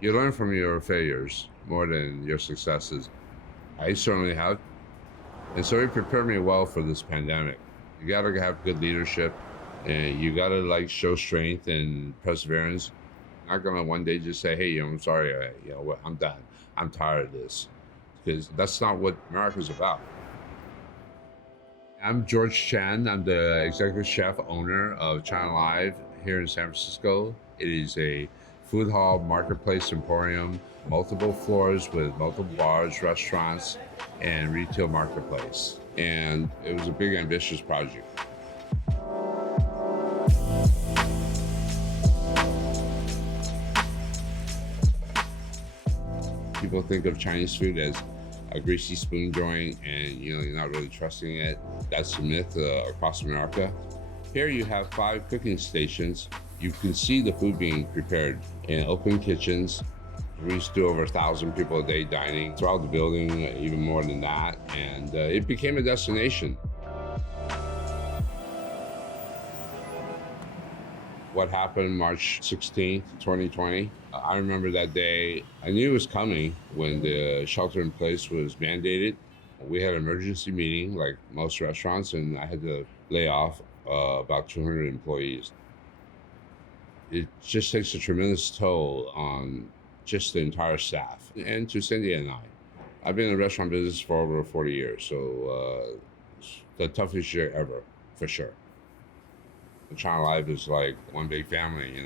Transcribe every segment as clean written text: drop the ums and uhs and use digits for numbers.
You learn from your failures more than your successes. I certainly have. And so it prepared me well for this pandemic. You got to have good leadership and you got to like show strength and perseverance. Not going to one day just say, hey, I'm sorry, what, I'm done. I'm tired of this. Because that's not what America's about. I'm George Chen. I'm the executive chef owner of China Live here in San Francisco. It is a food hall, marketplace, emporium, multiple floors with multiple bars, restaurants, and retail marketplace. And it was a big, ambitious project. People think of Chinese food as a greasy spoon joint and you're not really trusting it. That's a myth across America. Here you have 5 cooking stations. You can see the food being prepared in open kitchens. We used to do over 1,000 people a day dining throughout the building, even more than that. And it became a destination. What happened March 16th, 2020. I remember that day. I knew it was coming when the shelter in place was mandated. We had an emergency meeting like most restaurants and I had to lay off about 200 employees. It just takes a tremendous toll on just the entire staff and to Cindy and I. I've been in the restaurant business for over 40 years, so it's the toughest year ever, for sure. China Live is like one big family,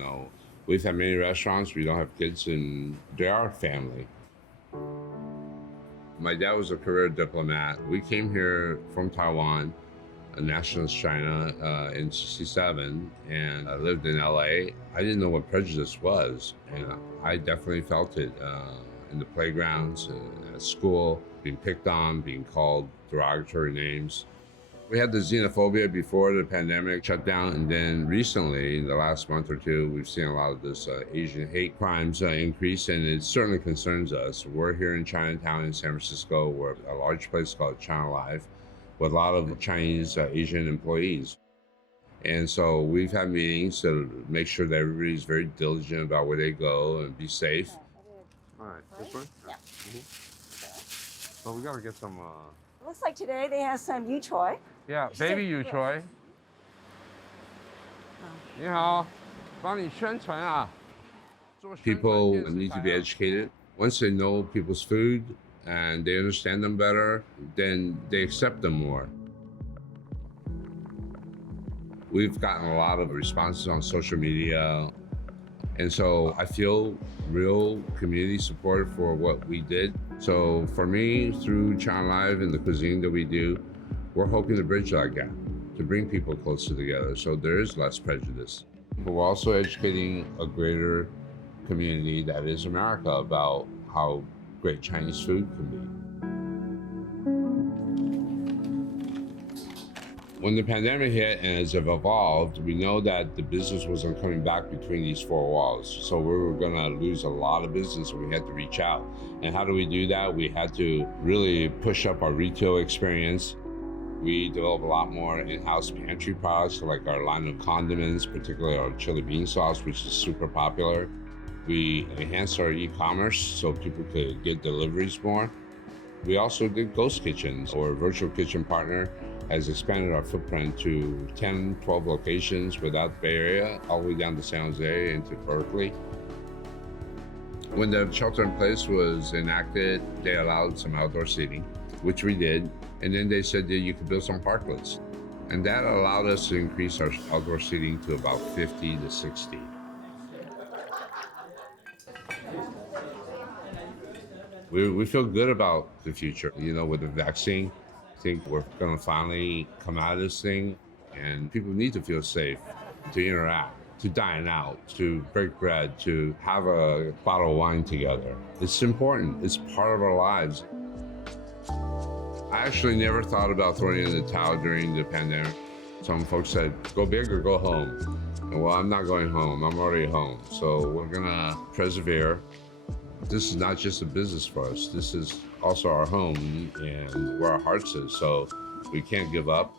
We've had many restaurants, we don't have kids, and they are family. My dad was a career diplomat. We came here from Taiwan, a nationalist China, in '67, and I lived in LA. I didn't know what prejudice was, and I definitely felt it in the playgrounds, at school, being picked on, being called derogatory names. We had the xenophobia before the pandemic shut down, and then recently, in the last month or two, we've seen a lot of this Asian hate crimes increase, and it certainly concerns us. We're here in Chinatown in San Francisco. We're a large place called China Live with a lot of Chinese Asian employees. And so we've had meetings to make sure that everybody's very diligent about where they go and be safe. All right, this one? Yeah. So we gotta get some... Looks like today they have some yu choy. Yeah, baby yu choy. 你好，帮你宣传啊。People need to be educated. Once they know people's food and they understand them better, then they accept them more. We've gotten a lot of responses on social media. And so I feel real community support for what we did. So for me, through China Live and the cuisine that we do, we're hoping to bridge that gap, to bring people closer together so there is less prejudice. But we're also educating a greater community that is America about how great Chinese food can be. When the pandemic hit and as it evolved, we know that the business wasn't coming back between these 4 walls. So we were gonna lose a lot of business and we had to reach out. And how do we do that? We had to really push up our retail experience. We developed a lot more in-house pantry products, like our line of condiments, particularly our chili bean sauce, which is super popular. We enhanced our e-commerce so people could get deliveries more. We also did ghost kitchens, or virtual kitchen partner, has expanded our footprint to 10, 12 locations without the Bay Area, all the way down to San Jose into Berkeley. When the shelter in place was enacted, they allowed some outdoor seating, which we did. And then they said that you could build some parklets. And that allowed us to increase our outdoor seating to about 50 to 60. We feel good about the future, with the vaccine. I think we're going to finally come out of this thing, and people need to feel safe to interact, to dine out, to break bread, to have a bottle of wine together. It's important. It's part of our lives. I actually never thought about throwing in the towel during the pandemic. Some folks said, go big or go home. And well, I'm not going home. I'm already home. So we're going to persevere. This is not just a business for us. This is also our home and where our hearts is. So we can't give up.